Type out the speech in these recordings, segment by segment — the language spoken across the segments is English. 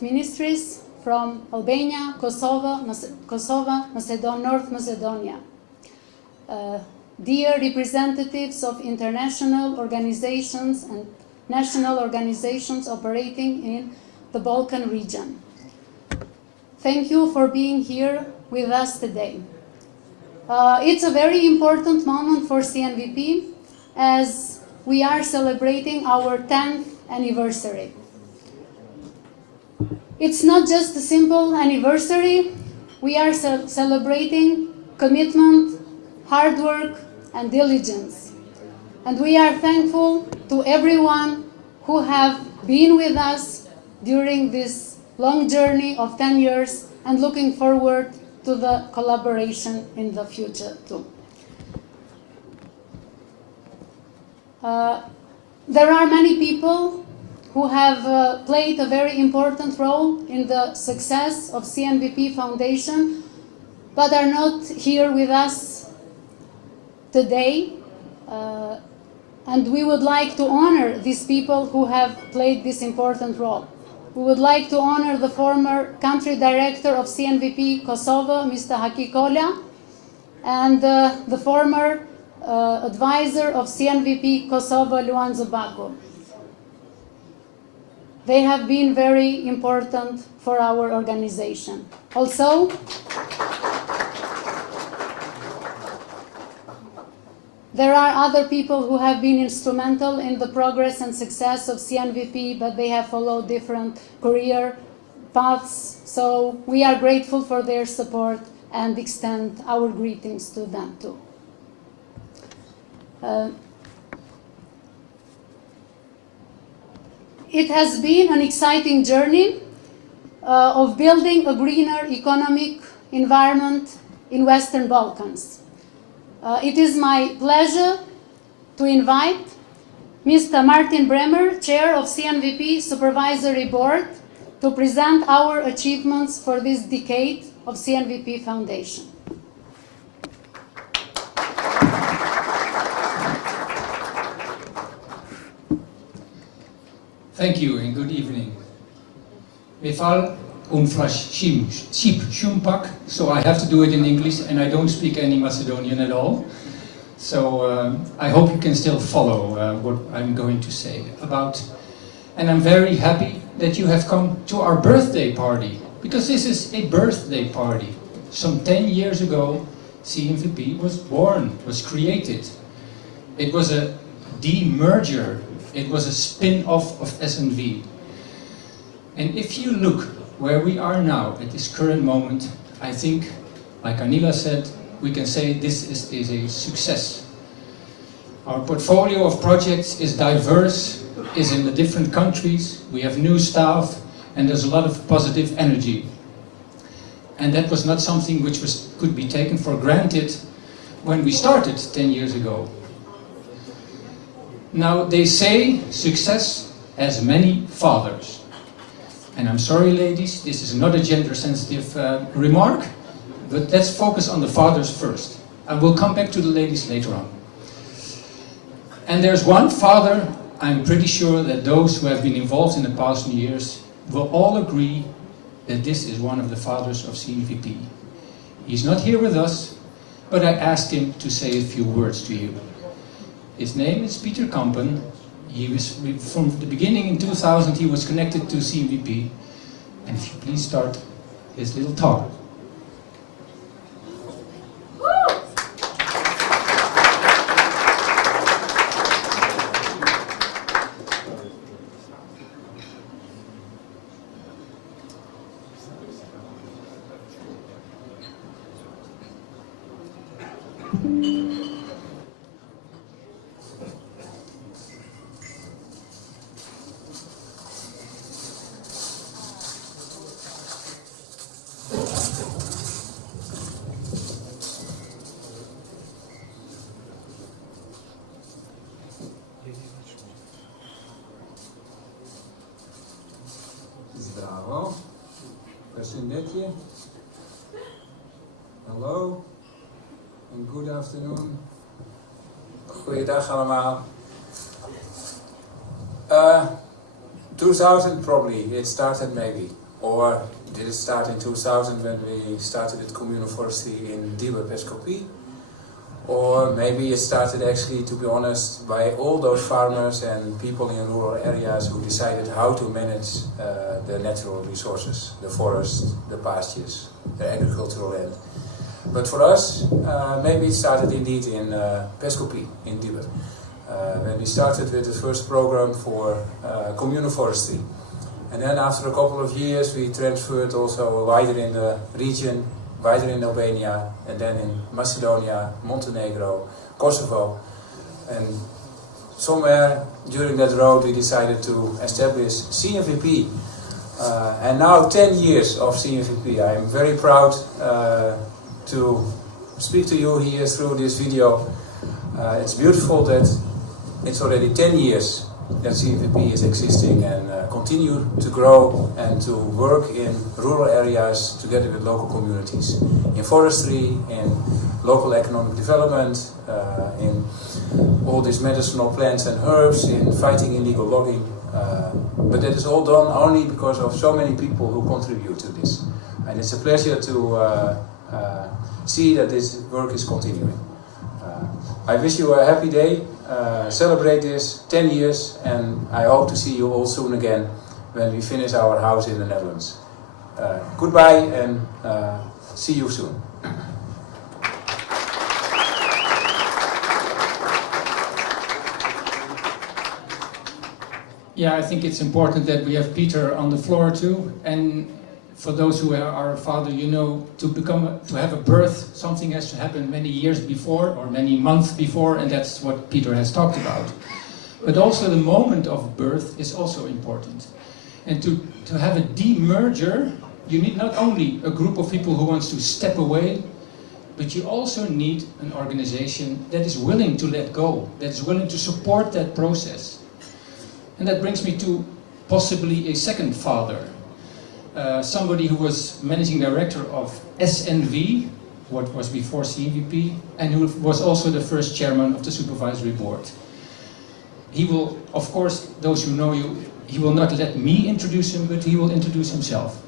ministries from Albania, Kosova, North Macedonia. Dear representatives of international organizations and national organizations operating in the Balkan region. Thank you for being here with us today. It's a very important moment for CNVP as we are celebrating our 10th anniversary. It's not just a simple anniversary, we are celebrating commitment, hard work, and diligence. And we are thankful to everyone who have been with us during this long journey of 10 years and looking forward to the collaboration in the future too. There are many people who have played a very important role in the success of CNVP Foundation, but are not here with us today. And we would like to honor these people who have played this important role. We would like to honor the former country director of CNVP Kosovo, Mr. Haki Kola, and the former advisor of CNVP Kosovo, Luan Zubako. They have been very important for our organization. Also, there are other people who have been instrumental in the progress and success of CNVP, but they have followed different career paths. So we are grateful for their support and extend our greetings to them too. It has been an exciting journey of building a greener economic environment in Western Balkans. It is my pleasure to invite Mr. Martin Bremer, Chair of CNVP Supervisory Board, to present our achievements for this decade of CNVP Foundation. Thank you and good evening. Mefal Umflash Ship Shumpak, so I have to do it in English and I don't speak any Macedonian at all. So I hope you can still follow what I'm going to say about. And I'm very happy that you have come to our birthday party, because this is a birthday party. Some 10 years ago, CNVP was born, was created. It was a demerger. It was a spin-off of SNV. And if you look where we are now at this current moment, I think, like Anila said, we can say this is a success. Our portfolio of projects is diverse, is in the different countries, we have new staff, and there's a lot of positive energy. And that was not something which could be taken for granted when we started 10 years ago. Now, they say success has many fathers. And I'm sorry, ladies, this is not a gender-sensitive remark, but let's focus on the fathers first. And we'll come back to the ladies later on. And there's one father, I'm pretty sure that those who have been involved in the past years will all agree that this is one of the fathers of CNVP. He's not here with us, but I asked him to say a few words to you. His name is Peter Kampen. He was, from the beginning in 2000, he was connected to CNVP. And if you please start his little talk. Zdravo. Përshëndetje. Hello. And good afternoon. Goeiedag allemaal. 2000 probably, it started maybe. Or did it start in 2000 when we started with communal forestry in Diewe, or maybe it started actually, to be honest, by all those farmers and people in rural areas who decided how to manage the natural resources, the forest, the pastures, the agricultural land. But for us, maybe it started indeed in Pescopi, in Diewe, when we started with the first program for communal forestry. And then after a couple of years we transferred also wider in the region, wider in Albania, and then in Macedonia, Montenegro, Kosovo. And somewhere during that road we decided to establish CNVP. And now 10 years of CNVP. I'm very proud to speak to you here through this video. It's beautiful that it's already 10 years that CNVP is existing and continue to grow and to work in rural areas together with local communities, in forestry, in local economic development, in all these medicinal plants and herbs, in fighting illegal logging. But that is all done only because of so many people who contribute to this. And it's a pleasure to see that this work is continuing. I wish you a happy day, celebrate this 10 years, and I hope to see you all soon again when we finish our house in the Netherlands. Goodbye and see you soon. Yeah, I think it's important that we have Peter on the floor too. And for those who are a father, you know, to have a birth, something has to happen many years before or many months before, and that's what Peter has talked about. But also the moment of birth is also important. And to have a demerger, you need not only a group of people who wants to step away, but you also need an organization that is willing to let go, that is willing to support that process. And that brings me to possibly a second father. Somebody who was managing director of SNV, what was before CNVP, and who was also the first chairman of the supervisory board. He will, of course, those who know you, he will not let me introduce him, but he will introduce himself.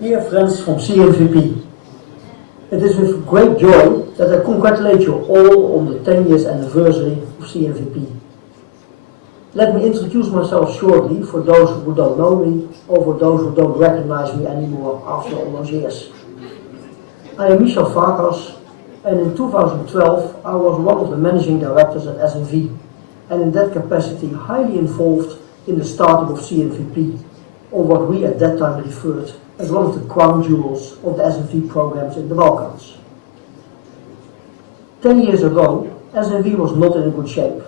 Dear friends from CNVP, it is with great joy that I congratulate you all on the 10 years anniversary of CNVP. Let me introduce myself shortly for those who don't know me or for those who don't recognize me anymore after all those years. I am Michel Farkas, and in 2012 I was one of the managing directors at SNV, and in that capacity highly involved in the startup of CNVP, or what we at that time referred as one of the crown jewels of the SNV programs in the Balkans. 10 years ago, SNV was not in a good shape.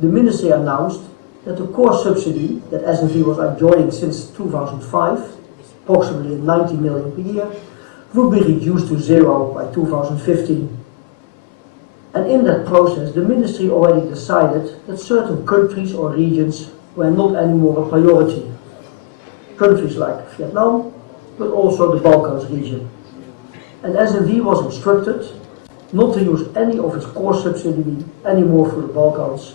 The ministry announced that the core subsidy that SNV was enjoying since 2005, approximately 90 million per year, would be reduced to zero by 2015. And in that process, the ministry already decided that certain countries or regions were not anymore a priority. Countries like Vietnam, but also the Balkans region. And SNV was instructed not to use any of its core subsidy anymore for the Balkans,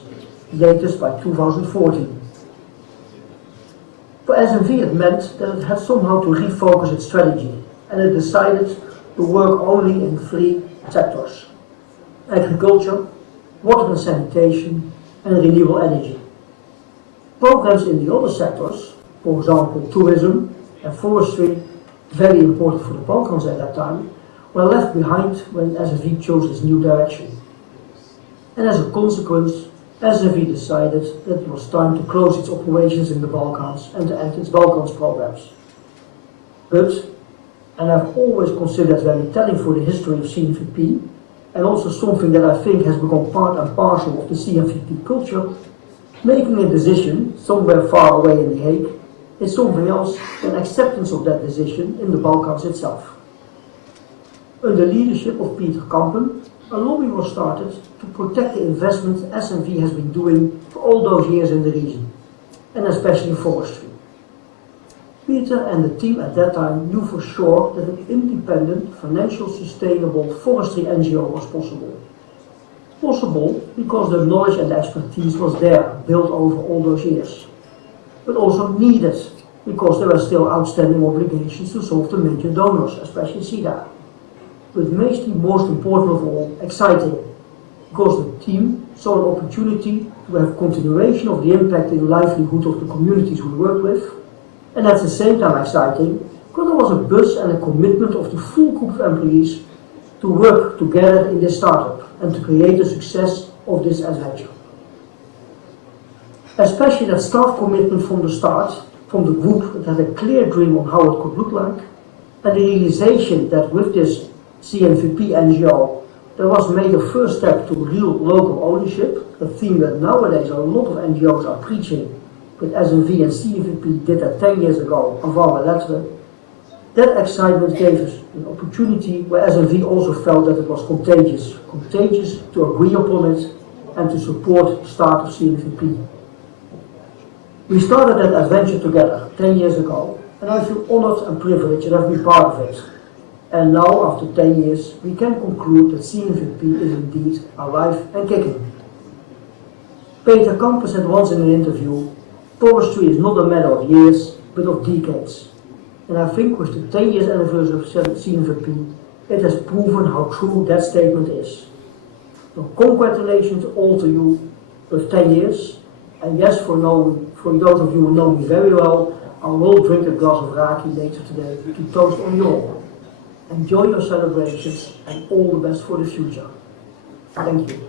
latest by 2014. For SNV it meant that it had somehow to refocus its strategy, and it decided to work only in 3 sectors: agriculture, water and sanitation, and renewable energy. Programs in the other sectors, for example tourism and forestry, very important for the Balkans at that time, were left behind when SNV chose its new direction. And as a consequence, SNV decided that it was time to close its operations in the Balkans and to end its Balkans programs. But, and I've always considered very telling for the history of CNVP, and also something that I think has become part and parcel of the CNVP culture, making a decision somewhere far away in The Hague is something else than acceptance of that decision in the Balkans itself. Under the leadership of Peter Kampen, a lobby was started to protect the investment SNV has been doing for all those years in the region, and especially forestry. Peter and the team at that time knew for sure that an independent, financially sustainable forestry NGO was possible. Possible because the knowledge and expertise was there, built over all those years. But also needed, because there were still outstanding obligations to solve the major donors, especially SIDA. But most important of all, exciting, because the team saw an opportunity to have continuation of the impact in livelihood of the communities we work with, and at the same time exciting, because there was a buzz and a commitment of the full group of employees to work together in this startup and to create the success of this adventure. Especially that staff commitment from the start, from the group that had a clear dream on how it could look like, and the realization that with this CNVP NGO, there was made a first step to real local ownership, a theme that nowadays a lot of NGOs are preaching, but SNV and CNVP did that 10 years ago, avant la lettre. That excitement gave us an opportunity where SNV also felt that it was contagious to agree upon it and to support the start of CNVP. We started that adventure together 10 years ago, and I feel honored and privileged to have been part of it. And now, after 10 years, we can conclude that CNVP is indeed alive and kicking. Peter Campus said once in an interview, forestry is not a matter of years, but of decades. And I think with the 10 years anniversary of CNVP, it has proven how true that statement is. So congratulations all to you with 10 years. And yes, for those of you who know me very well, I will drink a glass of raki later today to toast on you all. Enjoy your celebrations and all the best for the future. Thank you.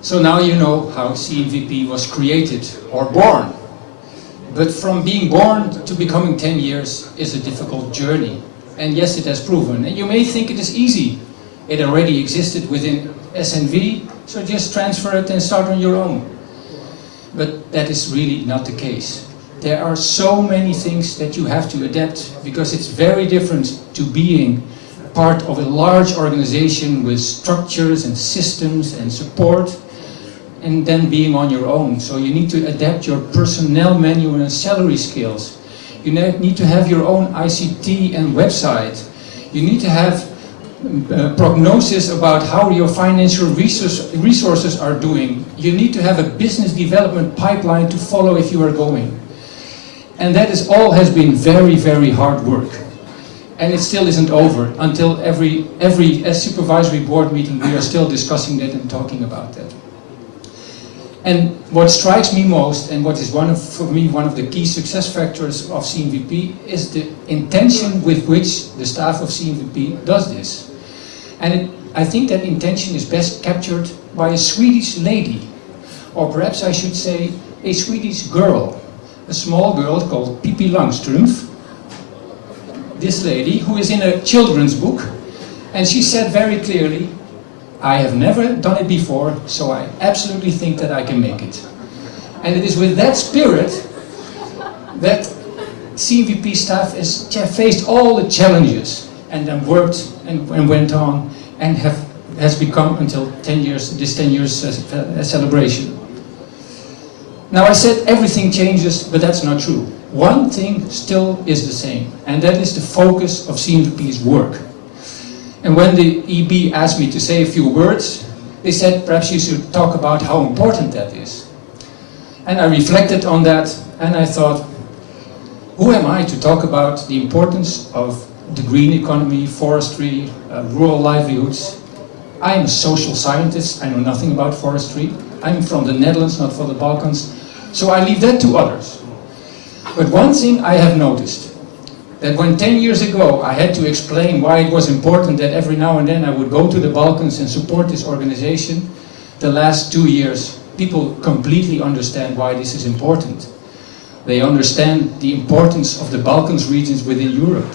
So now you know how CNVP was created or born. But from being born to becoming 10 years is a difficult journey. And yes, it has proven. And you may think it is easy. It already existed within SNV, so just transfer it and start on your own. But that is really not the case. There are so many things that you have to adapt, because it's very different to being part of a large organization with structures and systems and support, and then being on your own. So you need to adapt your personnel manual and salary skills. You need to have your own ICT and website. You need to have prognosis about how your financial resources are doing. You need to have a business development pipeline to follow if you are going. And that is all has been very, very hard work. And it still isn't over. Until every supervisory board meeting we are still discussing that and talking about that. And what strikes me most, and what is for me one of the key success factors of CNVP, is the intention with which the staff of CNVP does this. And I think that intention is best captured by a Swedish lady, or perhaps I should say a Swedish girl, a small girl called Pippi Langstrump. This lady, who is in a children's book, and she said very clearly, I have never done it before, so I absolutely think that I can make it. And it is with that spirit that CNVP staff has faced all the challenges and then worked and went on and has become until 10 years, this 10 years celebration. Now I said everything changes, but that's not true. One thing still is the same, and that is the focus of CNVP's work. And when the EB asked me to say a few words, they said perhaps you should talk about how important that is. And I reflected on that, and I thought, who am I to talk about the importance of the green economy, forestry, rural livelihoods? I am a social scientist, I know nothing about forestry. I'm from the Netherlands, not from the Balkans, so I leave that to others. But one thing I have noticed, that when 10 years ago I had to explain why it was important that every now and then I would go to the Balkans and support this organization, the last 2 years people completely understand why this is important. They understand the importance of the Balkans regions within Europe.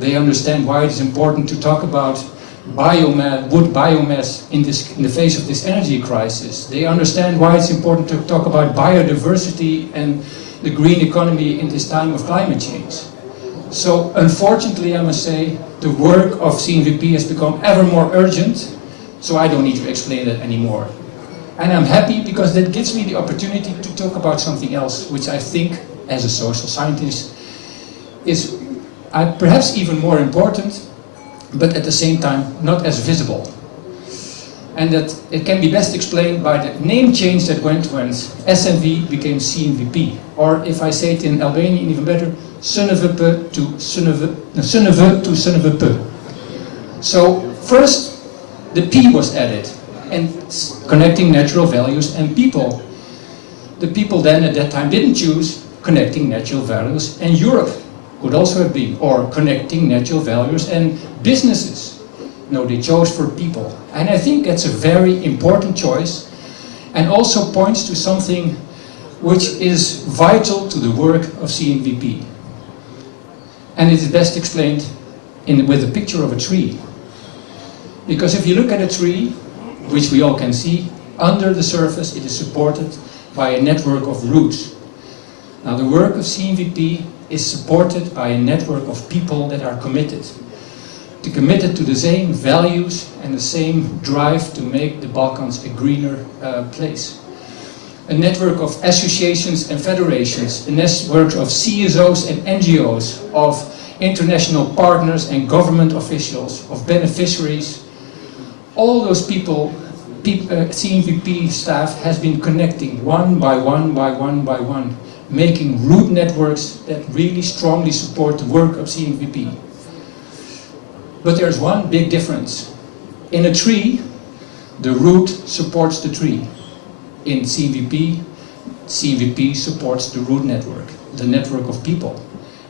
They understand why it is important to talk about wood biomass in the face of this energy crisis. They understand why it's important to talk about biodiversity and the green economy in this time of climate change. So unfortunately, I must say, the work of CNVP has become ever more urgent So I don't need to explain that anymore. And I'm happy because that gives me the opportunity to talk about something else, which I think, as a social scientist, is perhaps even more important, but at the same time not as visible. And that it can be best explained by the name change that went when SNV became CNVP. Or if I say it in Albanian even better, Sunnevepe to Sunnevepe. So first the P was added, and connecting natural values and people. The people then at that time didn't choose connecting natural values and Europe, could also have been, or connecting natural values and businesses. No, they chose for people. And I think that's a very important choice, and also points to something which is vital to the work of CNVP. And it is best explained with a picture of a tree. Because if you look at a tree, which we all can see, under the surface it is supported by a network of roots. Now the work of CNVP is supported by a network of people that are committed to the same values and the same drive to make the Balkans a greener place. A network of associations and federations, a network of CSOs and NGOs, of international partners and government officials, of beneficiaries. All those people, CNVP staff has been connecting one by one by one by one, making root networks that really strongly support the work of CNVP. But there's one big difference. In a tree, the root supports the tree. In CNVP, CNVP supports the root network, the network of people.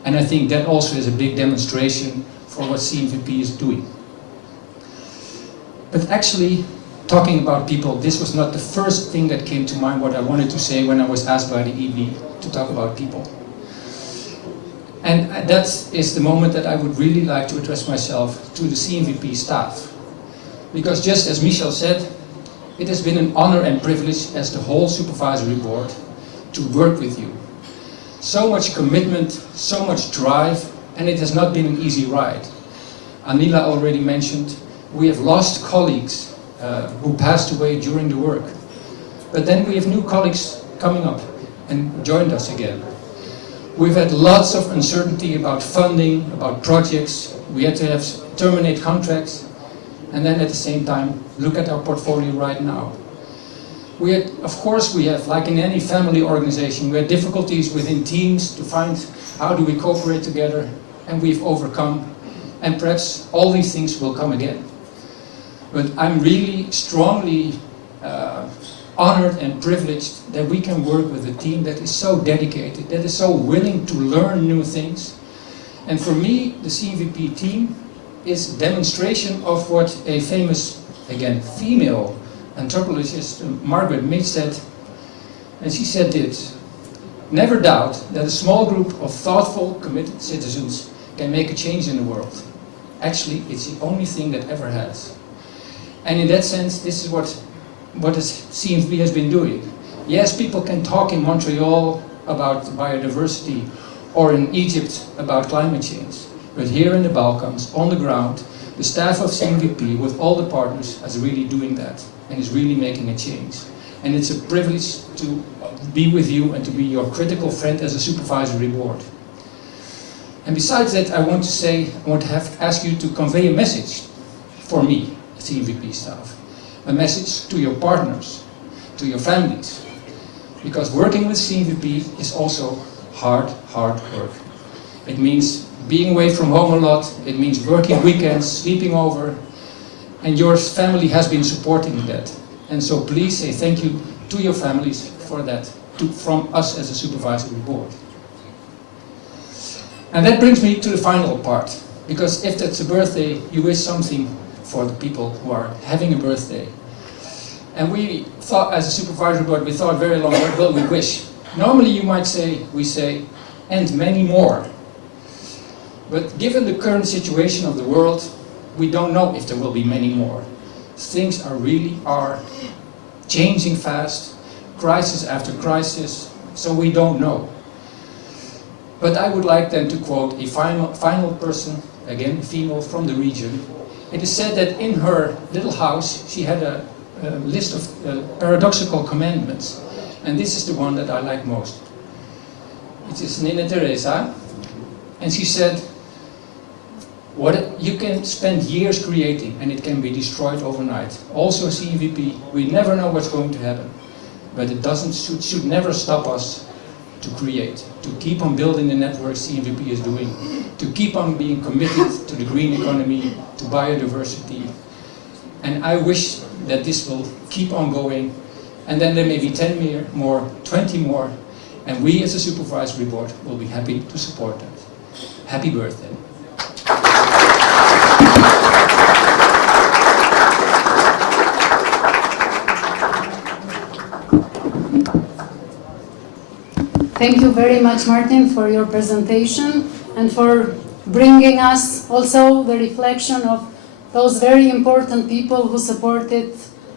And I think that also is a big demonstration for what CNVP is doing. But actually, talking about people, this was not the first thing that came to mind what I wanted to say when I was asked by the EB to talk about people. And that is the moment that I would really like to address myself to the CNVP staff. Because just as Michel said, it has been an honor and privilege as the whole supervisory board to work with you. So much commitment, so much drive, and it has not been an easy ride. Anila already mentioned, we have lost colleagues who passed away during the work. But then we have new colleagues coming up and joined us again. We've had lots of uncertainty about funding, about projects. We had to terminate contracts, and then at the same time, look at our portfolio right now. Of course, we have, like in any family organization, we had difficulties within teams to find how do we cooperate together, and we've overcome, and perhaps all these things will come again. But I'm really strongly honored and privileged that we can work with a team that is so dedicated, that is so willing to learn new things. And for me, the CNVP team is a demonstration of what a famous, again, female anthropologist, Margaret Mead, said. And she said this: never doubt that a small group of thoughtful, committed citizens can make a change in the world. Actually, it's the only thing that ever has. And in that sense, this is what CNVP has been doing. Yes, people can talk in Montreal about biodiversity or in Egypt about climate change. But here in the Balkans, on the ground, the staff of CNVP with all the partners is really doing that and is really making a change. And it's a privilege to be with you and to be your critical friend as a supervisory board. And besides that, I want to ask you to convey a message for me, CNVP staff. A message to your partners, to your families. Because working with CNVP is also hard work. It means being away from home a lot, it means working weekends, sleeping over, and your family has been supporting that. And so please say thank you to your families for that, from us as a supervisory board. And that brings me to the final part, because if that's a birthday, you wish something for the people who are having a birthday. And we thought, as a supervisory board, we thought very long, what will we wish? Normally you might say, we say, and many more. But given the current situation of the world, we don't know if there will be many more. Things really are changing fast, crisis after crisis, so we don't know. But I would like then to quote a final person, again female from the region, It is said that in her little house she had a list of paradoxical commandments, and this is the one that I like most. It is Natyrës, and she said, "What you can spend years creating, and it can be destroyed overnight. Also, CNVP, we never know what's going to happen, but it should never stop us to create, to keep on building the network CNVP is doing, to keep on being committed to the green economy, to biodiversity. And I wish that this will keep on going, and then there may be 10 more, 20 more, and we as a supervisory board will be happy to support that. Happy birthday." Thank you very much, Martin, for your presentation and for bringing us also the reflection of those very important people who supported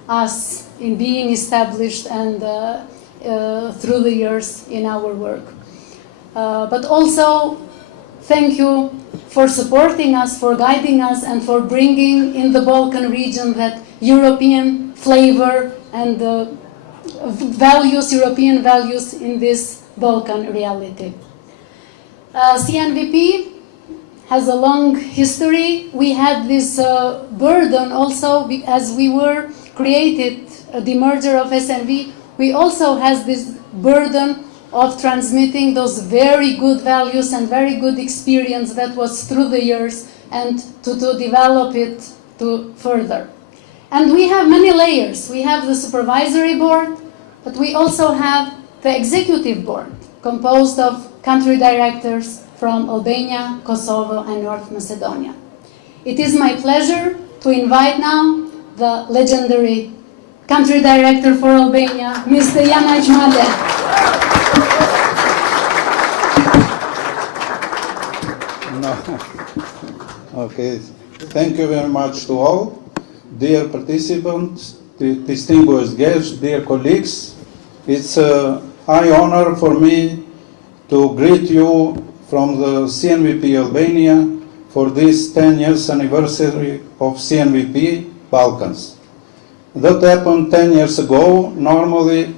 us in being established and through the years in our work. But also, thank you for supporting us, for guiding us, and for bringing in the Balkan region that European flavor and values, European values in this Balkan reality. CNVP has a long history. We had this burden also as we were created, the merger of SNV. We also has this burden of transmitting those very good values and very good experience that was through the years, and to develop it to further. And we have many layers. We have the supervisory board, but we also have the executive board, composed of country directors from Albania, Kosovo, and North Macedonia. It is my pleasure to invite now the legendary country director for Albania, Mr. Janaj Made. No. Okay. Thank you very much to all, dear participants, distinguished guests, dear colleagues. It's a high honor for me to greet you from the CNVP Albania for this 10 years anniversary of CNVP Balkans. That happened 10 years ago. Normally,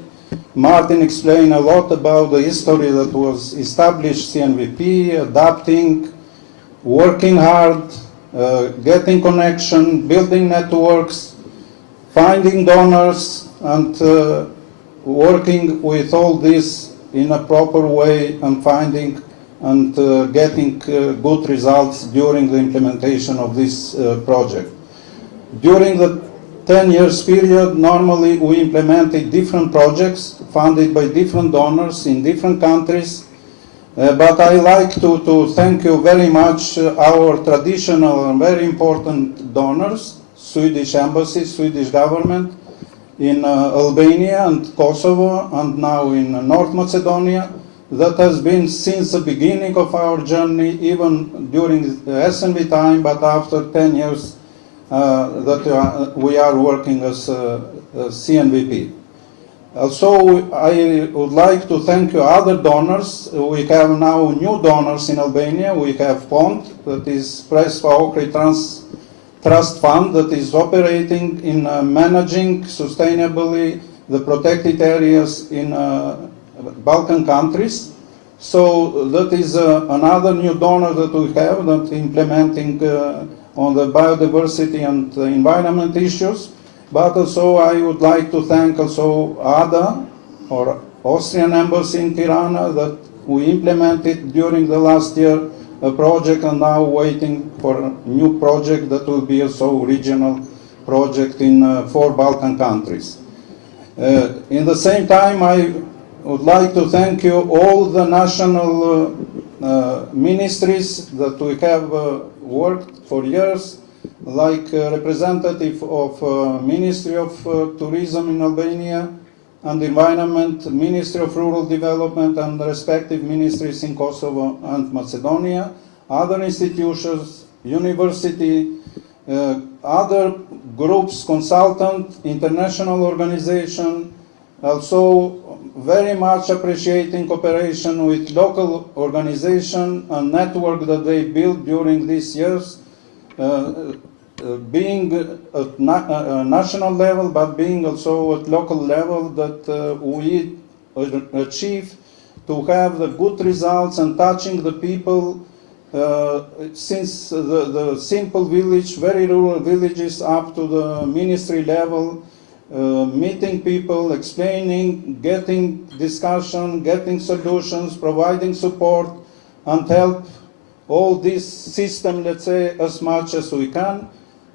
Martin explained a lot about the history that was established CNVP, adapting, working hard, getting connection, building networks, finding donors, and working with all this in a proper way and finding and getting good results during the implementation of this project. During the 10 years period, normally we implemented different projects funded by different donors in different countries. But I like to thank you very much our traditional and very important donors, Swedish Embassy, Swedish government in Albania and Kosovo, and now in North Macedonia. That has been since the beginning of our journey, even during the SNV time, but after 10 years that we are working as CNVP. Also, I would like to thank you other donors. We have now new donors in Albania. We have PONT, that is Press for Ohrid Trust Fund, that is operating in managing sustainably the protected areas in Balkan countries. So that is another new donor that we have that implementing on the biodiversity and environment issues. But also I would like to thank also ADA, or Austrian Embassy in Tirana, that we implemented during the last year a project, and now waiting for a new project that will be also regional project in 4 Balkan countries. In the same time, I would like to thank you all the national ministries that we have worked for years, like representative of Ministry of Tourism in Albania and Environment, Ministry of Rural Development, and the respective ministries in Kosovo and Macedonia, other institutions, university, other groups, consultant, international organization, also very much appreciating cooperation with local organization and network that they built during these years. being at national level, but being also at local level, that we achieve to have the good results and touching the people, since the simple village, very rural villages, up to the ministry level, meeting people, explaining, getting discussion, getting solutions, providing support and help all this system, let's say, as much as we can,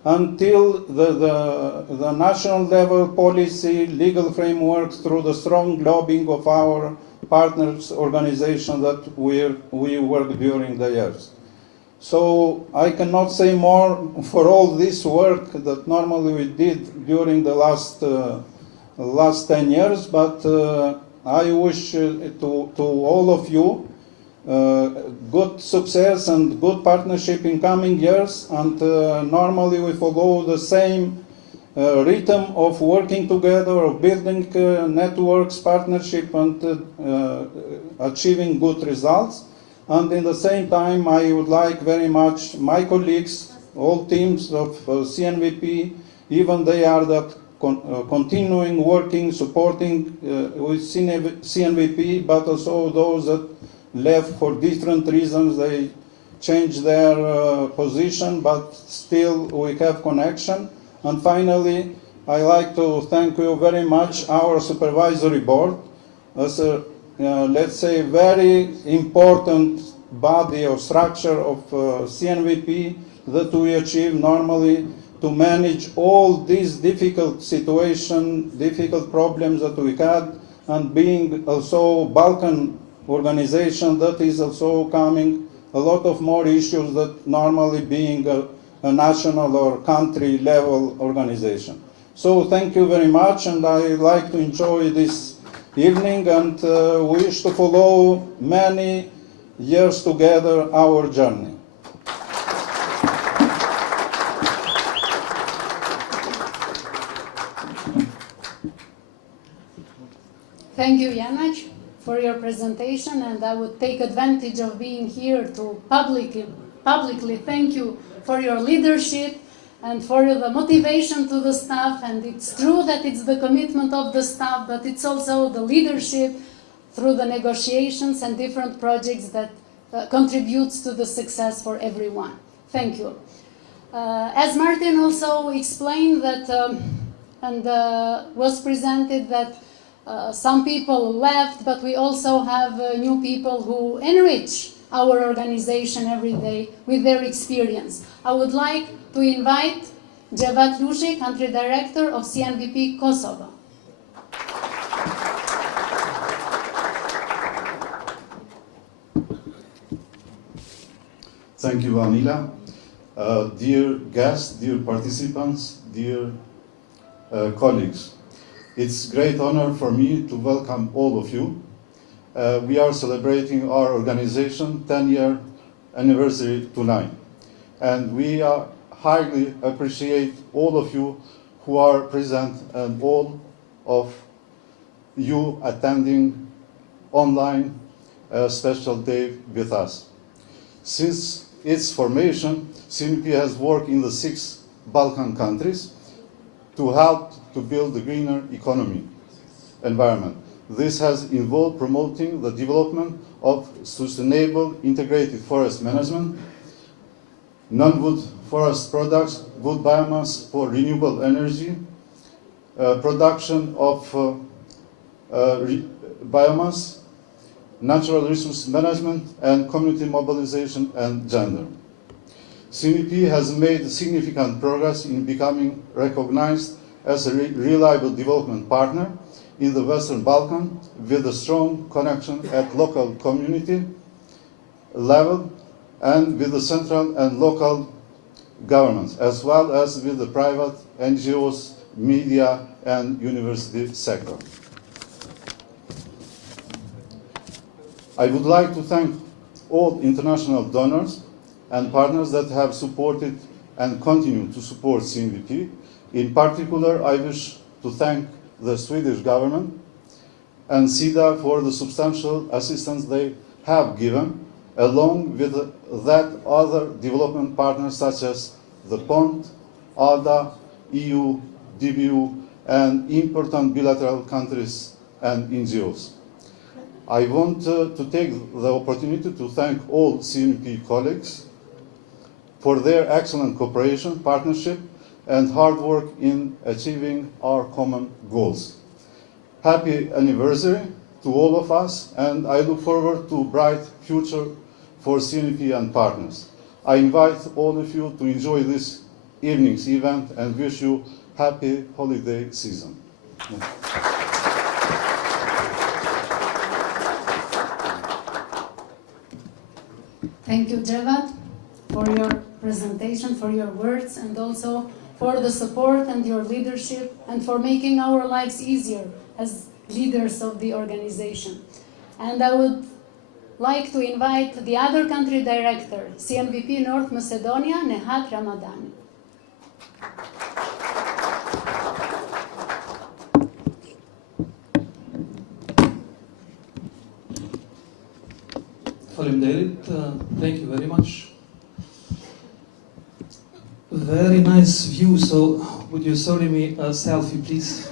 until the national level policy, legal framework, through the strong lobbying of our partners organization that we work during the years. So I cannot say more for all this work that normally we did during the last 10 years, but I wish to all of you good success and good partnership in coming years, and normally we follow the same rhythm of working together, of building networks, partnership, and achieving good results. And in the same time, I would like very much my colleagues, all teams of CNVP, even they are that continuing working, supporting with CNVP, but also those that left for different reasons, they changed their position, but still we have connection. And finally, I like to thank you very much, our supervisory board, as a let's say very important body or structure of CNVP that we achieve normally to manage all these difficult situations, difficult problems that we had, and being also Balkan organization that is also coming a lot of more issues that normally being a national or country level organization. So thank you very much, and I like to enjoy this evening and wish to follow many years together our journey. Thank you, Janaj, for your presentation, and I would take advantage of being here to publicly thank you for your leadership and for the motivation to the staff. And it's true that it's the commitment of the staff, but it's also the leadership through the negotiations and different projects that contributes to the success for everyone. Thank you. As Martin also explained that and was presented that some people left, but we also have new people who enrich our organization every day with their experience. I would like to invite Djevat Lushi, Country Director of CNVP Kosovo. Thank you, Anila. Dear guests, dear participants, dear colleagues, it's a great honor for me to welcome all of you. We are celebrating our organization 10-year anniversary tonight, and we highly appreciate all of you who are present and all of you attending online a special day with us. Since its formation, CNVP has worked in the 6 Balkan countries to help to build a greener economy environment. This has involved promoting the development of sustainable integrated forest management, non-wood forest products, wood biomass for renewable energy, production of biomass, natural resource management, and community mobilization and gender. CNVP has made significant progress in becoming recognized as a reliable development partner in the Western Balkans, with a strong connection at local community level and with the central and local governments, as well as with the private NGOs, media, and university sector. I would like to thank all international donors and partners that have supported and continue to support CNVP. In particular, I wish to thank the Swedish government and SIDA for the substantial assistance they have given, along with that other development partners such as the POND, ADA, EU, DBU, and important bilateral countries and NGOs. I want to take the opportunity to thank all CNVP colleagues for their excellent cooperation, partnership, and hard work in achieving our common goals. Happy anniversary to all of us, and I look forward to a bright future for CNVP and partners. I invite all of you to enjoy this evening's event and wish you happy holiday season. Thank you, Dževat, for your presentation, for your words, and also for the support and your leadership, and for making our lives easier as leaders of the organization. And I would like to invite the other country director, CNVP North Macedonia, Nehat Ramadani. Thank you very much. Very nice view, so would you show me a selfie, please?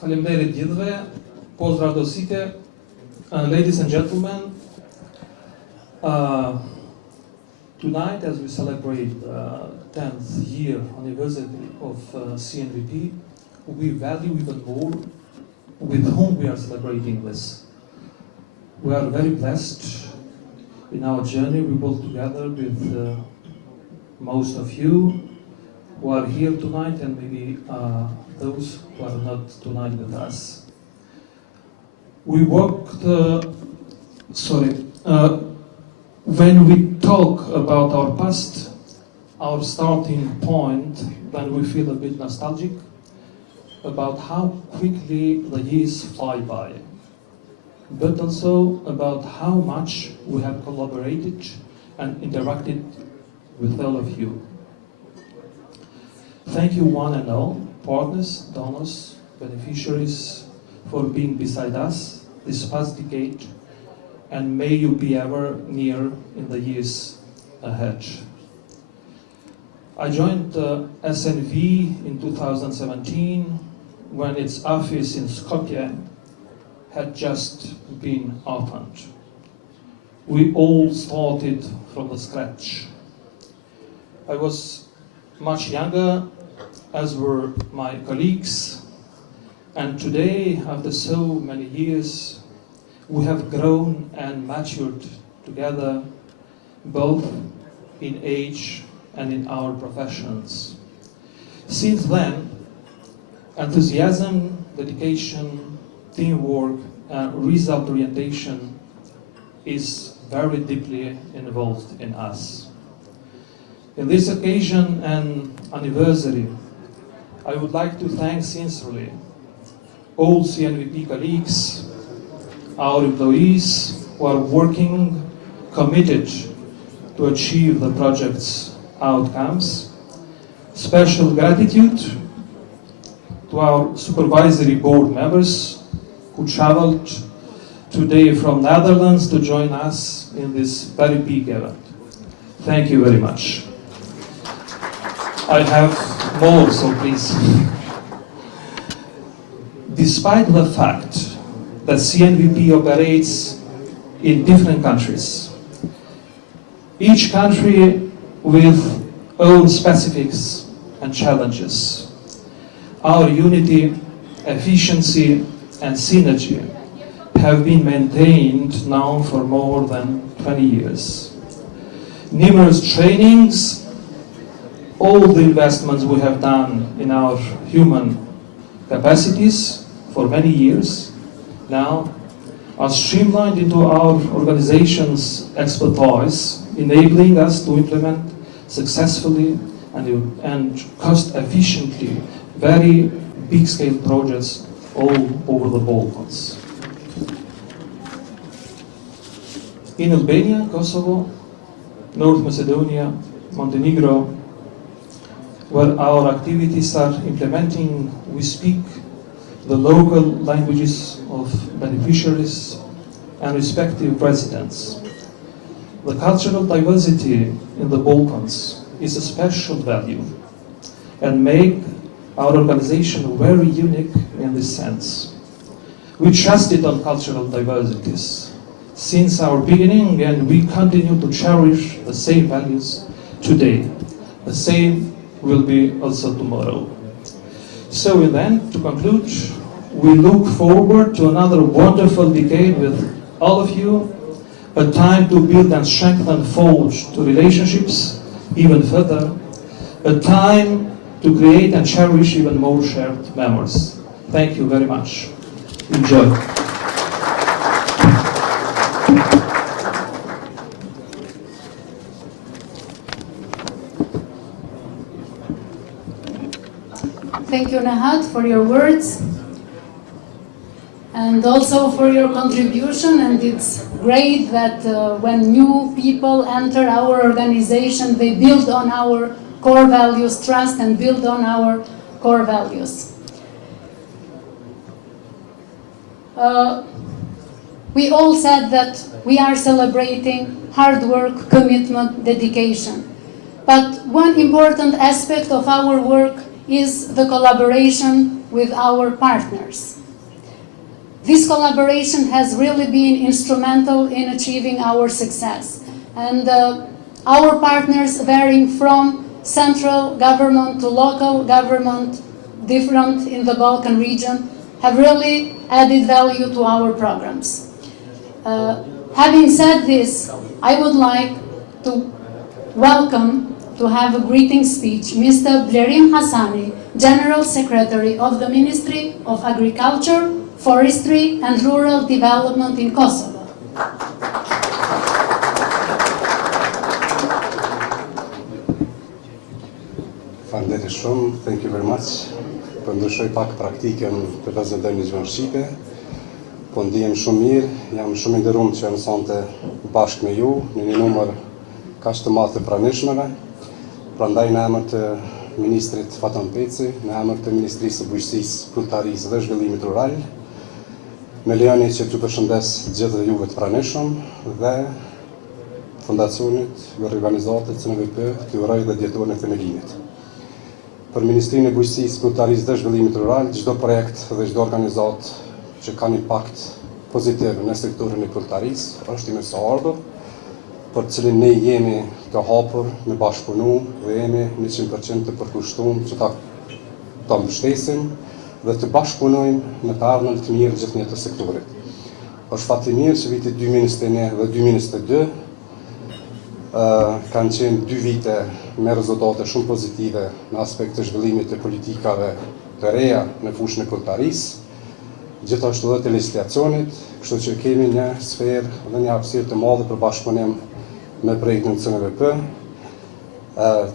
Faleminderit gjithëve, pozdrav do site, ladies and gentlemen. Tonight, as we celebrate the 10th year anniversary of CNVP, we value even more with whom we are celebrating this. We are very blessed in our journey. We work together with most of you who are here tonight, and maybe those who are not tonight with us. We worked, when we talk about our past, our starting point, when we feel a bit nostalgic about how quickly the years fly by, but also about how much we have collaborated and interacted with all of you. Thank you one and all, partners, donors, beneficiaries, for being beside us this past decade, and may you be ever near in the years ahead. I joined SNV in 2017 when its office in Skopje had just been opened. We all started from the scratch. I was much younger, as were my colleagues, and today, after so many years, we have grown and matured together, both in age and in our professions. Since then, enthusiasm, dedication, teamwork, and result orientation is very deeply involved in us. In this occasion and anniversary, I would like to thank sincerely all CNVP colleagues, our employees who are working, committed to achieve the project's outcomes. Special gratitude to our supervisory board members who traveled today from Netherlands to join us in this very big event. Thank you very much. I have more, so please. Despite the fact that CNVP operates in different countries, each country with own specifics and challenges, our unity, efficiency, and synergy have been maintained now for more than 20 years. Numerous trainings, all the investments we have done in our human capacities for many years now are streamlined into our organization's expertise, enabling us to implement successfully and cost efficiently very big scale projects all over the Balkans. In Albania, Kosovo, North Macedonia, Montenegro, where our activities are implementing, we speak the local languages of beneficiaries and respective residents. The cultural diversity in the Balkans is a special value and make our organization very unique in this sense. We trusted on cultural diversities since our beginning, and we continue to cherish the same values today. The same will be also tomorrow. So in the end, to conclude, we look forward to another wonderful decade with all of you, a time to build and strengthen and forge the relationships even further, a time to create and cherish even more shared memories. Thank you very much. Enjoy. Thank you, Nahat, for your words and also for your contribution. And it's great that when new people enter our organization, they build on our core values, trust, and build on our core values. We all said that we are celebrating hard work, commitment, dedication. But one important aspect of our work is the collaboration with our partners. This collaboration has really been instrumental in achieving our success. And our partners, varying from central government to local government, different in the Balkan region, have really added value to our programs. Having said this, I would like to welcome, to have a greeting speech, Mr. Vlerat Hassani, General Secretary of the Ministry of Agriculture, Forestry and Rural Development in Kosovo. Faleminderit shumë, thank you very much. Po ndryshoj pak praktikën për prezantën e gjuhës shqipe. Po ndihem shumë mirë, jam shumë i nderuar që jam sonte bashkë me ju në një numër kaq të madh të pranishmëve. Prandaj në emër të Ministrit Faton Peci, në emër të Ministrisë së Bujqësisë, Prontarisë dhe Zhvillimit Rural, me lejoni që t'ju përshëndes gjithë juve të pranishëm dhe Fondacionit dhe Organizatës CNVP t'ju uroj dhe vjetorin e themelimit. Për Ministrinë e Bujqësisë, Prontarisë dhe Zhvillimit Rural, çdo projekt dhe çdo organizatë që ka një impakt pozitiv në sektorin e prontarisë është i mësuar, për të cilin ne jemi të hapur me bashkëpunu dhe jemi 100% të përkushtuar që ta mbështesim dhe të bashkëpunojmë në të ardhmen të mirë gjithë një të sektorit. Është fat i mirë që vitet 2021 dhe 2022 kanë qenë 2 vite me rezultate shumë pozitive në aspekt të zhvillimit të politikave të reja në fushën e prontarisë, gjithashtu dhe të legislacionit, kështu që kemi një sferë dhe një hapësirë të madhe për bashkëpunim me projektin CNVP,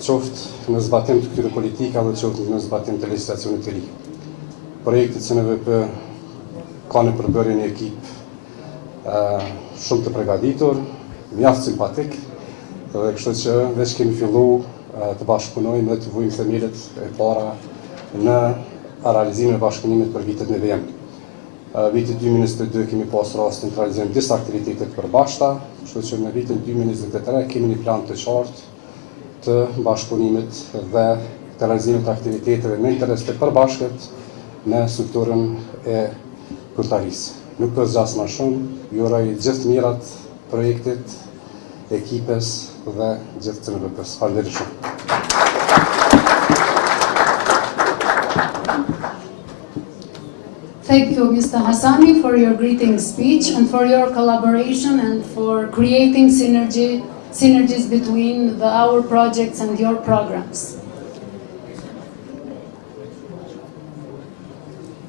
qoftë në zbatim të këtyre politikave dhe qoftë në zbatim të legislacionit të ri. Projekti CNVP ka në përbërje një ekip shumë të përgatitur, mjaft simpatik, dhe kështu që veç kemi fillu të bashkëpunojmë dhe të vujmë themelet e para në realizimin e bashkëpunimit për vitet në vijim. Vitit 2022 kemi pas rastin të realizojmë disa aktivitete të përbashkëta, kështu që në vitin 2023 kemi një plan të qartë të bashkëpunimit dhe të realizimit të aktiviteteve me interes të përbashkët në sektorin e prontarisë. Nuk për zgjas më shumë, ju uroj gjithë mirat projektit, ekipes dhe gjithë CNVP-s. Faleminderit shumë. Thank you, Mr. Hassani, for your greeting speech and for your collaboration and for creating synergies between our projects and your programs.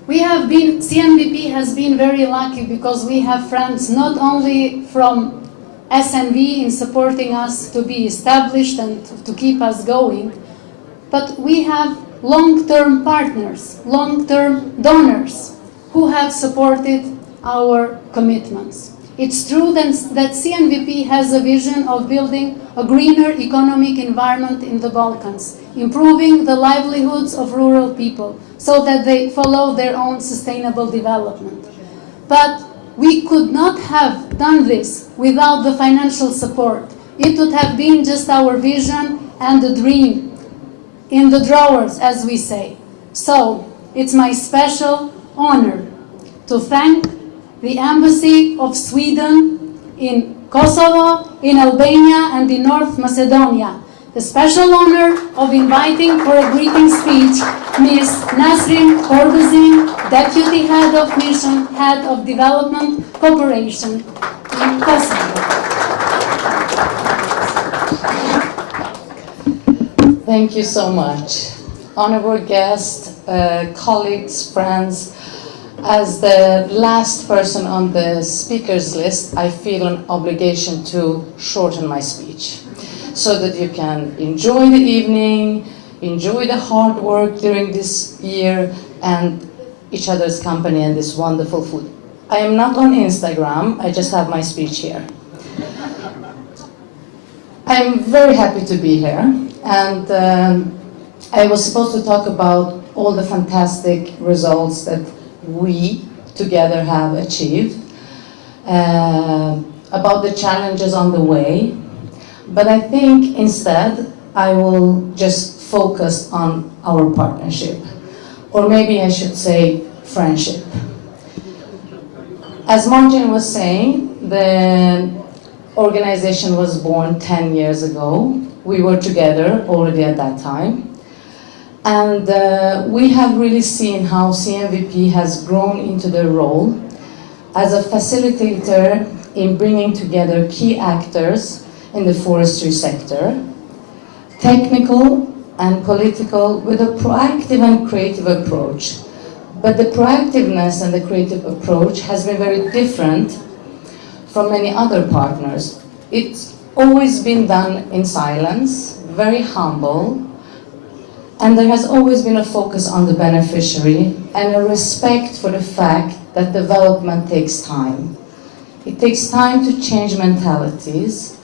CNVP has been very lucky because we have friends not only from SNV in supporting us to be established and to keep us going, but we have long-term partners, long-term donors who have supported our commitments. It's true that CNVP has a vision of building a greener economic environment in the Balkans, improving the livelihoods of rural people so that they follow their own sustainable development. But we could not have done this without the financial support. It would have been just our vision and a dream in the drawers, as we say. So, it's my special honor to thank the Embassy of Sweden in Kosovo, in Albania, and in North Macedonia. The special honor of inviting for a greeting speech Ms. Nasrin Korbazin, Deputy Head of Mission, Head of Development Cooperation in Kosovo. Thank you so much. Honorable guests, colleagues, friends, as the last person on the speakers list, I feel an obligation to shorten my speech so that you can enjoy the evening, enjoy the hard work during this year and each other's company and this wonderful food. I am not on Instagram, I just have my speech here. I am very happy to be here, and I was supposed to talk about all the fantastic results that we together have achieved, about the challenges on the way, but I think instead I will just focus on our partnership, or maybe I should say friendship. As Martin was saying, the organization was born 10 years ago. We were together already at that time. And we have really seen how CNVP has grown into the role as a facilitator in bringing together key actors in the forestry sector, technical and political, with a proactive and creative approach. But the proactiveness and the creative approach has been very different from many other partners. It's always been done in silence, very humble, and there has always been a focus on the beneficiary and a respect for the fact that development takes time. It takes time to change mentalities.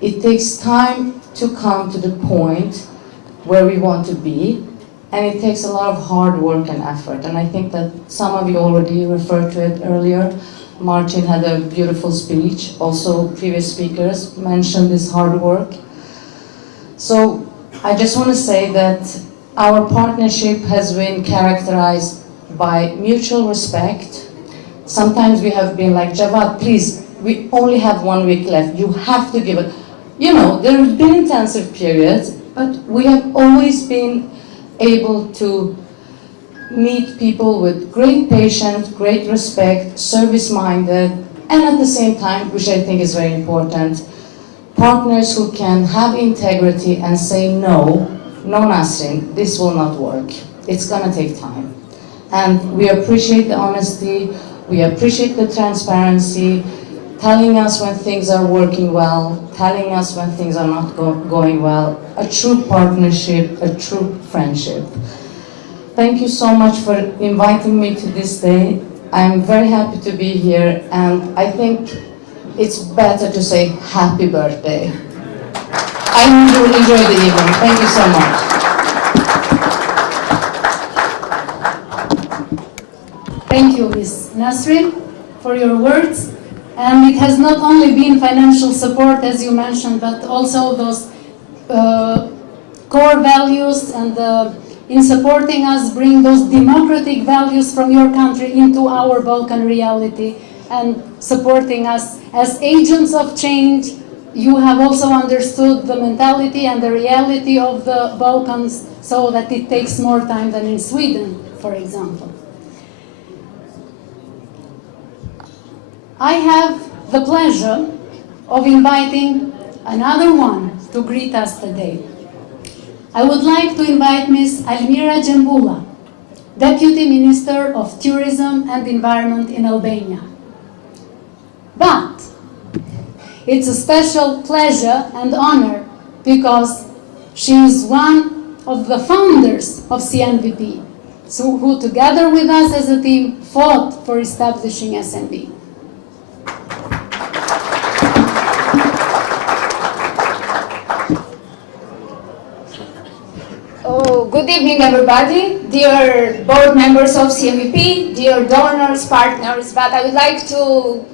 It takes time to come to the point where we want to be, and it takes a lot of hard work and effort. And I think that some of you already referred to it earlier. Martin had a beautiful speech. Also, previous speakers mentioned this hard work. So I just want to say that our partnership has been characterized by mutual respect. Sometimes we have been like, Javad, please, we only have 1 week left. You have to give it. You know, there have been intensive periods, but we have always been able to meet people with great patience, great respect, service-minded, and at the same time, which I think is very important, partners who can have integrity and say no, Nasrin, this will not work. It's gonna take time. And we appreciate the honesty, we appreciate the transparency, telling us when things are working well, telling us when things are not going well, a true partnership, a true friendship. Thank you so much for inviting me to this day. I'm very happy to be here, and I think it's better to say happy birthday. I hope you will enjoy the evening. Thank you so much. Thank you, Ms. Nasrin, for your words. And it has not only been financial support, as you mentioned, but also those core values and in supporting us bring those democratic values from your country into our Balkan reality and supporting us as agents of change. You have also understood the mentality and the reality of the Balkans so that it takes more time than in Sweden, for example. I have the pleasure of inviting another one to greet us today. I would like to invite Ms. Almira Gjembula, Deputy Minister of Tourism and Environment in Albania. But it's a special pleasure and honor because she is one of the founders of CNVP, who together with us as a team fought for establishing SNB. evening, everybody, dear board members of CMVP, dear donors, partners, but I would like to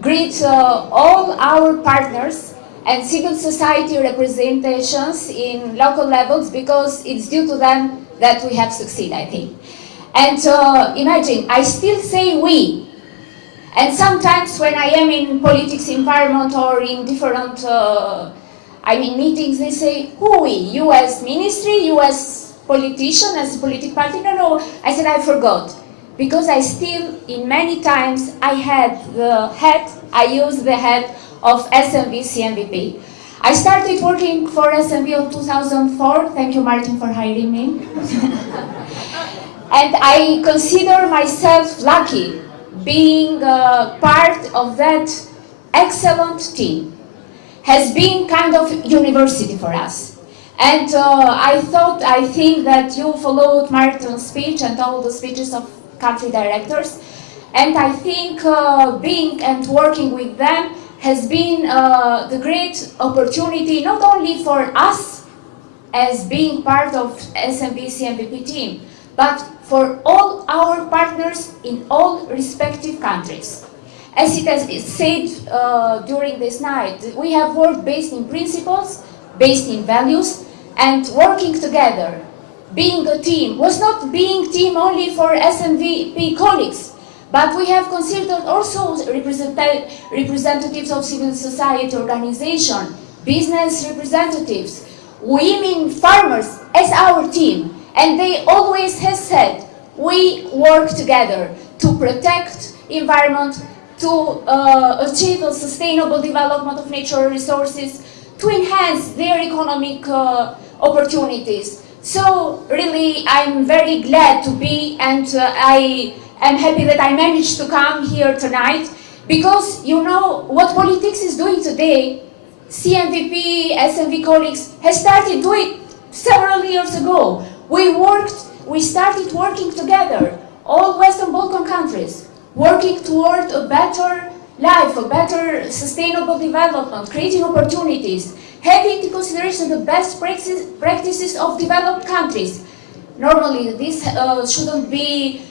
greet all our partners and civil society representations in local levels, because it's due to them that we have succeeded, I think. And imagine, I still say we. And sometimes when I am in politics environment or in different meetings, they say, who we? You as ministry, you as politician, as political party? No. I said, I forgot. Because I still, in many times, I used the head of SMV CMVP. I started working for SMV in 2004. Thank you, Martin, for hiring me. And I consider myself lucky being part of that excellent team. Has been kind of university for us. And I think that you followed Martin's speech and all the speeches of country directors. And I think being and working with them has been the great opportunity, not only for us as being part of SMV CMVP team, but for all our partners in all respective countries. As it has been said during this night, we have worked based in principles, based in values, and working together. Being a team was not being team only for SMVP colleagues, but we have considered also representatives of civil society organization, business representatives, women farmers as our team. And they always have said, we work together to protect environment, to achieve a sustainable development of natural resources, to enhance their economic opportunities. So really, I'm very glad to be, and I am happy that I managed to come here tonight, because you know what politics is doing today. CMVP, SMV colleagues has started doing several years ago. We started working together, all Western Balkan countries, working toward a better life, a better sustainable development, creating opportunities, having into consideration the best practices of developed countries. Normally, this shouldn't be,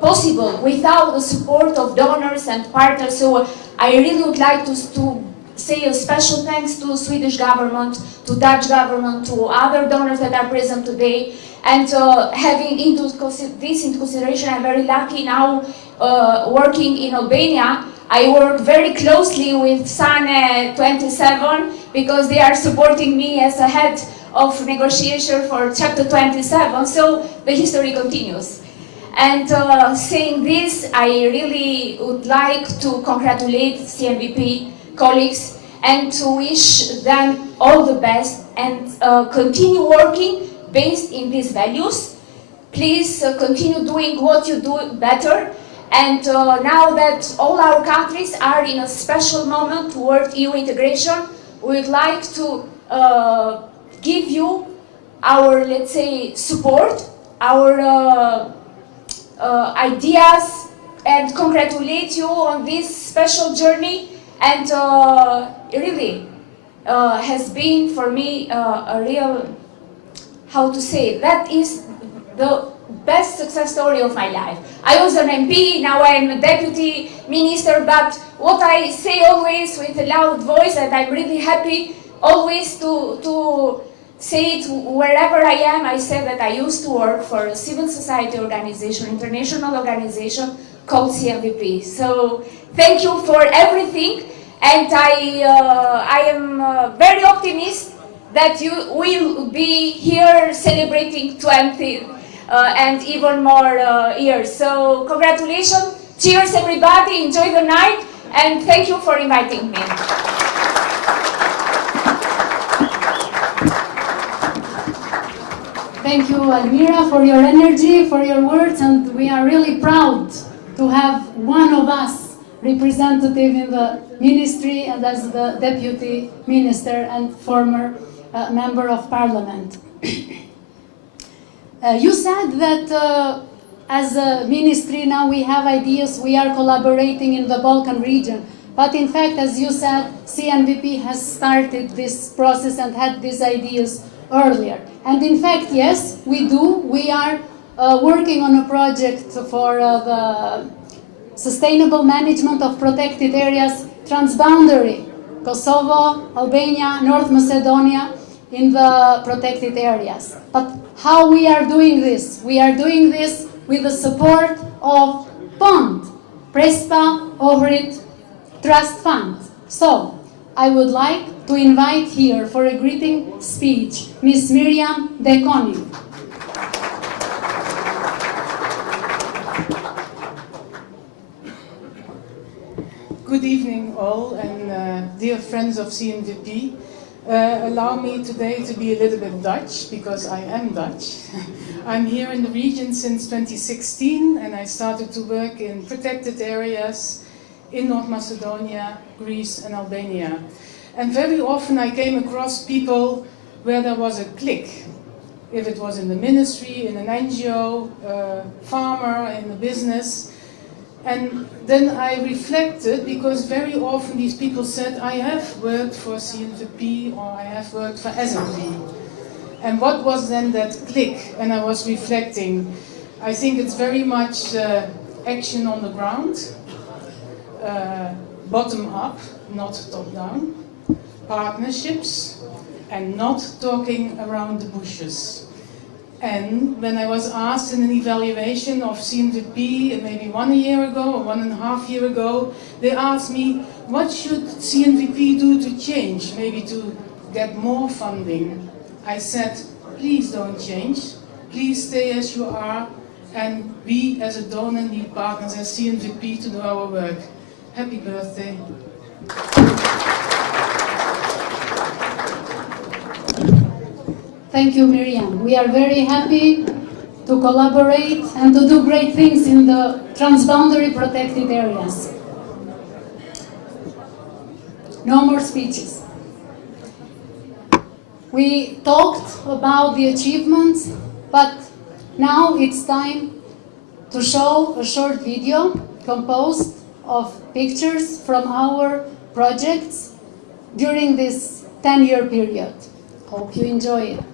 possible without the support of donors and partners. So I really would like to say a special thanks to Swedish government, to Dutch government, to other donors that are present today. And having this into consideration, I'm very lucky now working in Albania. I work very closely with SANE 27 because they are supporting me as a head of negotiation for Chapter 27, so the history continues. And saying this, I really would like to congratulate CMVP colleagues and to wish them all the best and continue working based in these values. Please continue doing what you do better. And now that all our countries are in a special moment toward EU integration, we would like to give you our, let's say, support, our ideas, and congratulate you on this special journey. And really has been for me a real, how to say, that is the best success story of my life. I was an MP, now I am a deputy minister, but what I say always with a loud voice, and I'm really happy always to say it wherever I am, I say that I used to work for a civil society organization, international organization called CMVP. So thank you for everything, and I am very optimistic that you will be here celebrating 20 and even more years. So congratulations, cheers everybody, enjoy the night, and thank you for inviting me. Thank you, Almira, for your energy, for your words, and we are really proud to have one of us representative in the ministry and as the deputy minister and former member of parliament. You said that as a ministry now we have ideas, we are collaborating in the Balkan region. But in fact, as you said, CNVP has started this process and had these ideas earlier. And in fact, yes, we do. We are working on a project for the sustainable management of protected areas transboundary, Kosovo, Albania, North Macedonia, in the protected areas. But how we are doing this? We are doing this with the support of POND, Prespa Ohrid Trust Fund. So, I would like to invite here for a greeting speech Ms. Miriam Dekoni. Good evening all, and dear friends of CNVP. Allow me today to be a little bit Dutch, because I am Dutch. I'm here in the region since 2016, and I started to work in protected areas in North Macedonia, Greece and Albania. And very often I came across people where there was a clique. If it was in the ministry, in an NGO, a farmer, in a business. And then I reflected, because very often these people said, I have worked for CNVP or I have worked for SNV. And what was then that click? And I was reflecting. I think it's very much action on the ground, bottom up, not top down, partnerships, and not talking around the bushes. And when I was asked in an evaluation of CNVP maybe 1 year ago or 1.5 years ago, they asked me, what should CNVP do to change, maybe to get more funding? I said, please don't change, please stay as you are, and we as a donor need partners as CNVP to do our work. Happy birthday. Thank you, Miriam. We are very happy to collaborate and to do great things in the transboundary protected areas. No more speeches. We talked about the achievements, but now it's time to show a short video composed of pictures from our projects during this 10-year period. Hope you enjoy it.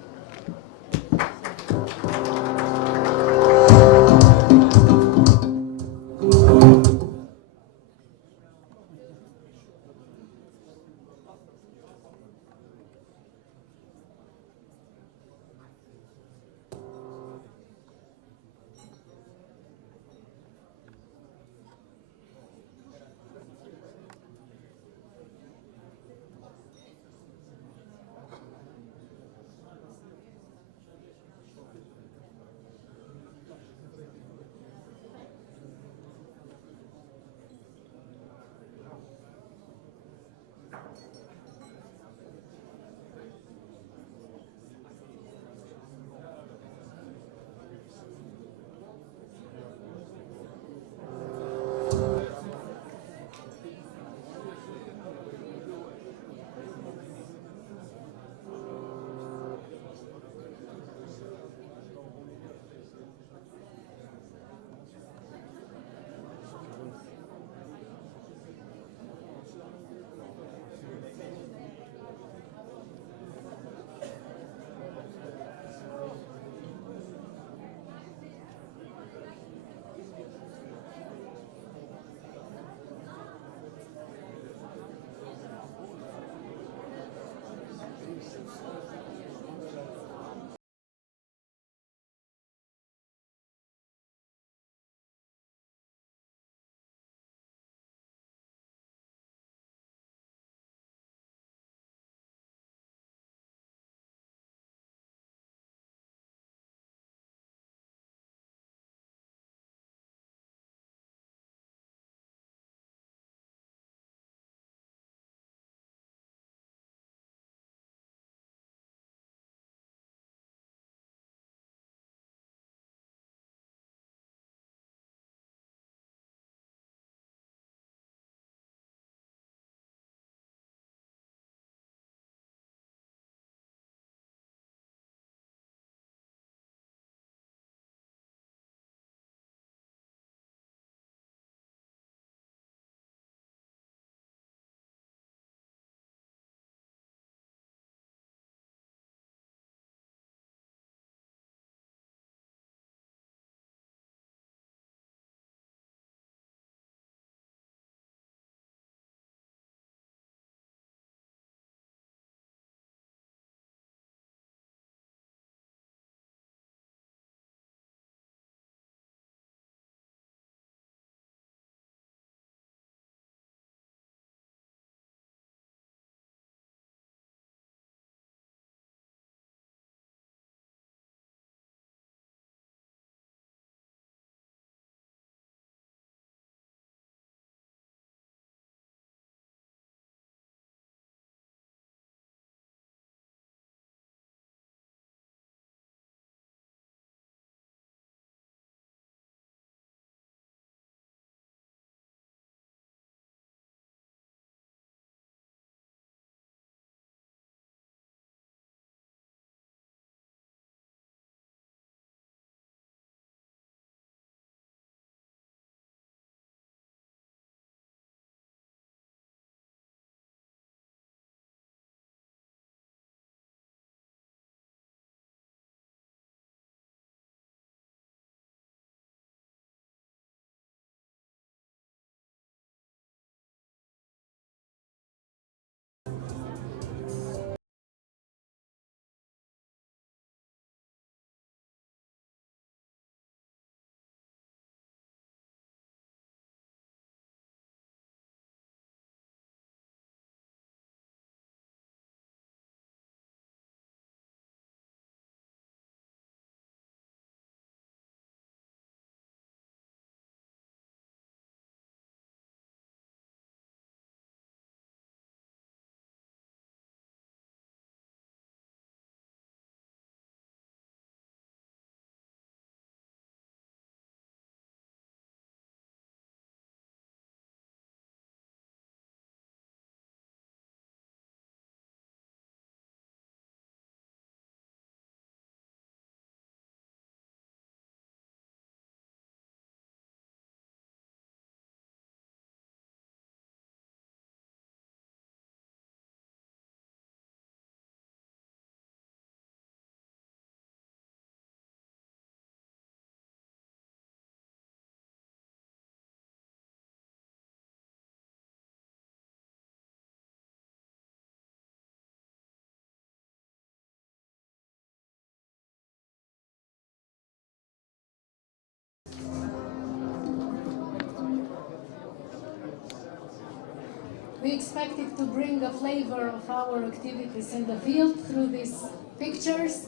we expected to bring a flavor of our activities in the field through these pictures.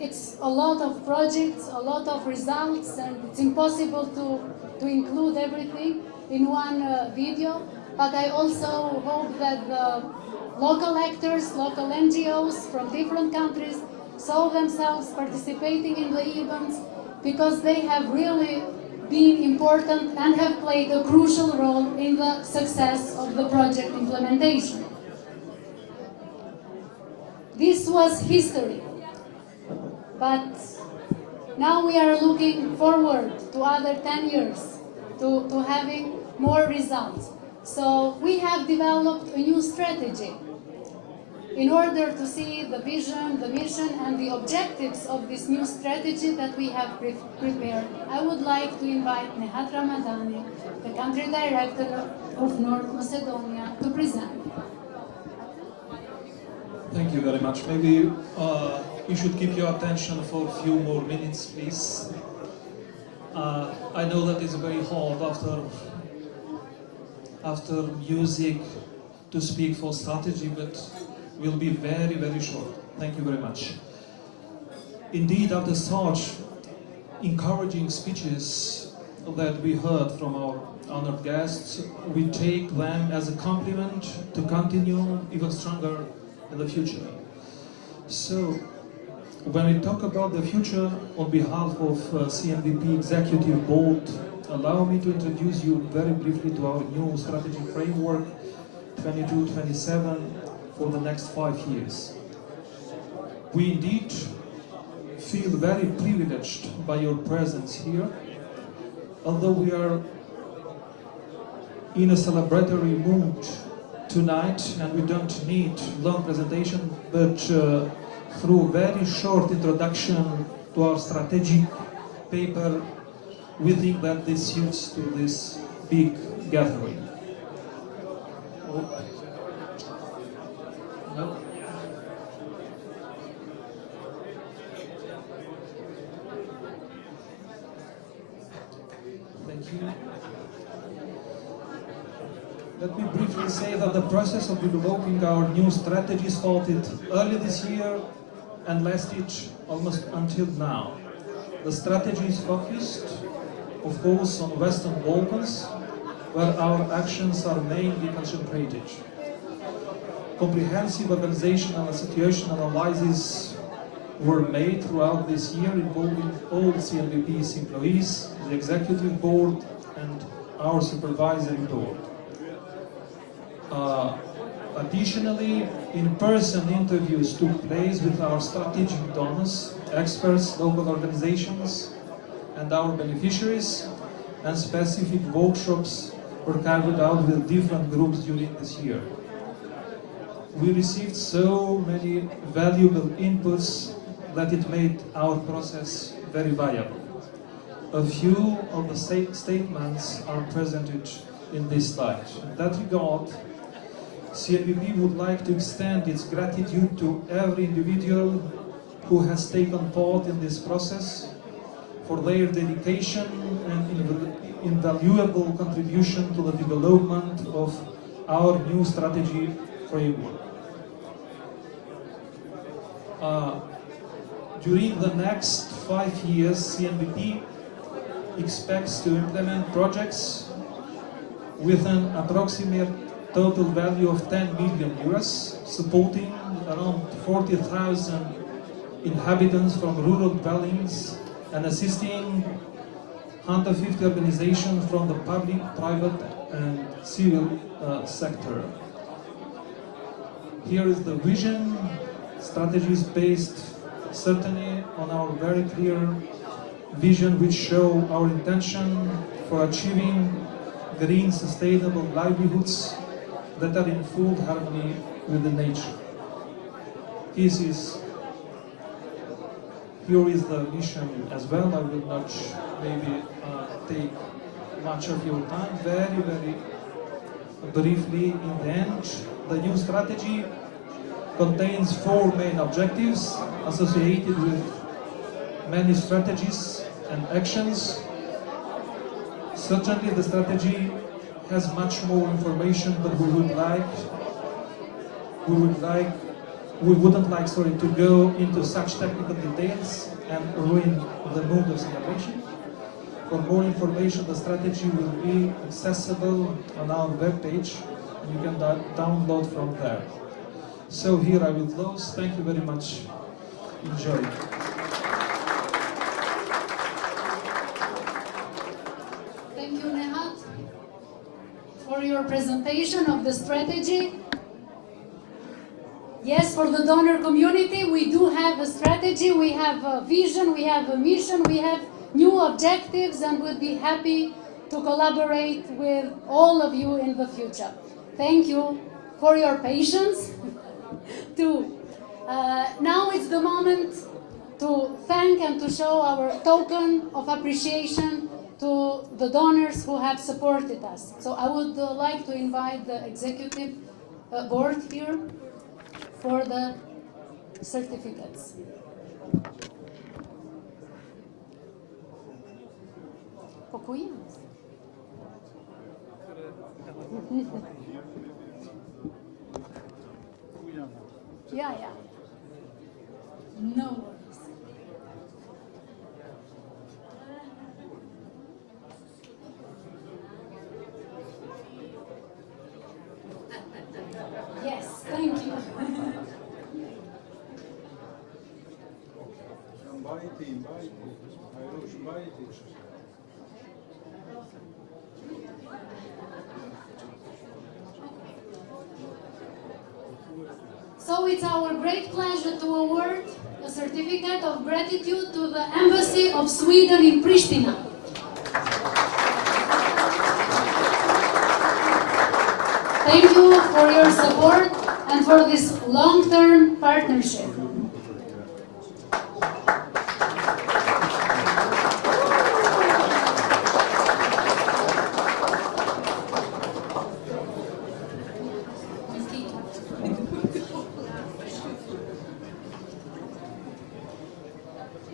It's a lot of projects, a lot of results, and it's impossible to include everything in one video. But I also hope that the local actors, local NGOs from different countries saw themselves participating in the events, because they have really been important and have played a crucial role in the success of the project implementation. This was history, but now we are looking forward to other 10 years, to having more results. So we have developed a new strategy in order to see the vision, the mission, and the objectives of this new strategy that we have prepared. I would like to invite Nehat Ramadani, the country director of North Macedonia, to present. Thank you very much. Maybe you should keep your attention for a few more minutes, please. I know that it's very hard after music to speak for strategy, but we'll be very, very short. Thank you very much. Indeed, after such encouraging speeches that we heard from our honored guests, we take them as a compliment to continue even stronger in the future. So, when we talk about the future on behalf of CNVP Executive Board, allow me to introduce you very briefly to our new strategy framework 22-27 for the next 5 years. We indeed feel very privileged by your presence here, although we are in a celebratory mood tonight and we don't need long presentation, but through very short introduction to our strategic paper, we think that this suits to this big gathering. No? Thank you. Let me briefly say that the process of developing our new strategy started early this year and lasted almost until now. The strategy is focused, of course, on Western Balkans, where our actions are mainly concentrated. Comprehensive organizational and situation analyses were made throughout this year involving all CNVP's employees, the executive board, and our supervisory board. Additionally, in-person interviews took place with our strategic donors, experts, local organizations, and our beneficiaries, and specific workshops were carried out with different groups during this year. We received so many valuable inputs that it made our process very viable. A few of the statements are presented in this slide. In that regard, CNVP would like to extend its gratitude to every individual who has taken part in this process for their dedication and invaluable contribution to the development of our new strategy framework. During the next 5 years, CNVP expects to implement projects with an approximate total value of 10 million euros, supporting around 40,000 inhabitants from rural dwellings and assisting 150 organizations from the public, private and civil sector. Here is the vision. Strategy is based certainly on our very clear vision, which show our intention for achieving green, sustainable livelihoods that are in full harmony with the nature. Here is the mission as well. I will not maybe take much of your time. Very, very briefly, in the end, the new strategy contains 4 main objectives associated with many strategies and actions. Certainly the strategy has much more information, but we wouldn't like, to go into such technical details and ruin the mood of celebration. For more information, the strategy will be accessible on our webpage, and you can download from there. So here I will close. Thank you very much. Enjoy. Thank you, Nehat, for your presentation of the strategy. Yes, for the donor community, we do have a strategy, we have a vision, we have a mission, we have new objectives, and we'll be happy to collaborate with all of you in the future. Thank you for your patience too. Now it's the moment to thank and to show our token of appreciation to the donors who have supported us. So I would like to invite the executive board here for the certificates. Yeah. No worries. Yes, thank you. So it's our great pleasure to award a certificate of gratitude to the Embassy of Sweden in Pristina. Thank you for your support and for this long-term partnership.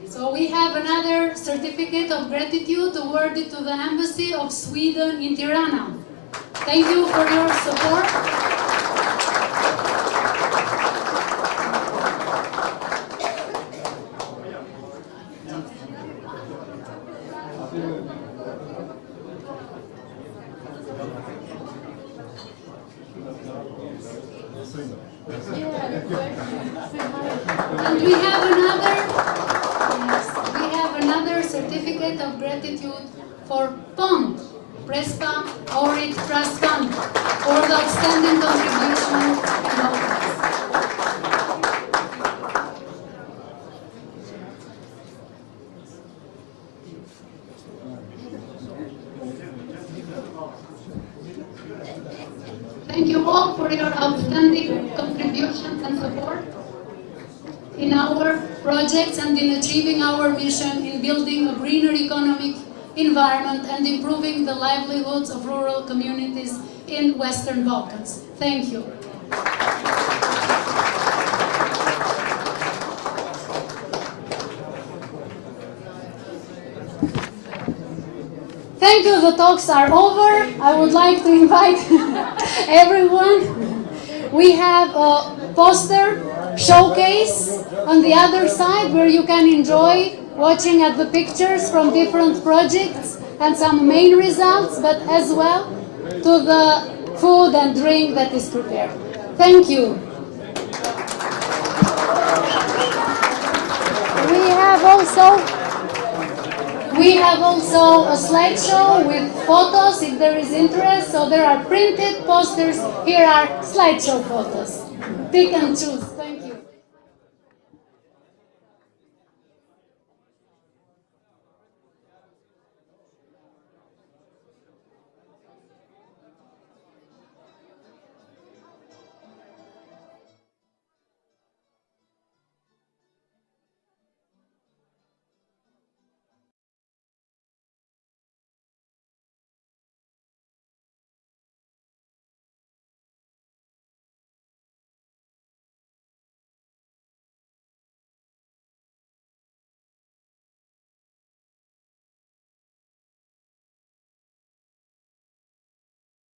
So we have another certificate of gratitude awarded to the Embassy of Sweden in Tirana. Thank you for your support. And we have another certificate of gratitude for POND, Prespa Orit Trust Fund, for the outstanding contribution in all this. Thank you all for your outstanding contributions and support in our projects and in achieving our mission in building a greener economic environment and improving the livelihoods of rural communities in Western Balkans. Thank you. Thank you, the talks are over. I would like to invite everyone. We have a poster showcase on the other side where you can enjoy watching at the pictures from different projects and some main results, but as well to the food and drink that is prepared. Thank you. We have also a slideshow with photos if there is interest. So there are printed posters. Here are slideshow photos. Pick and choose.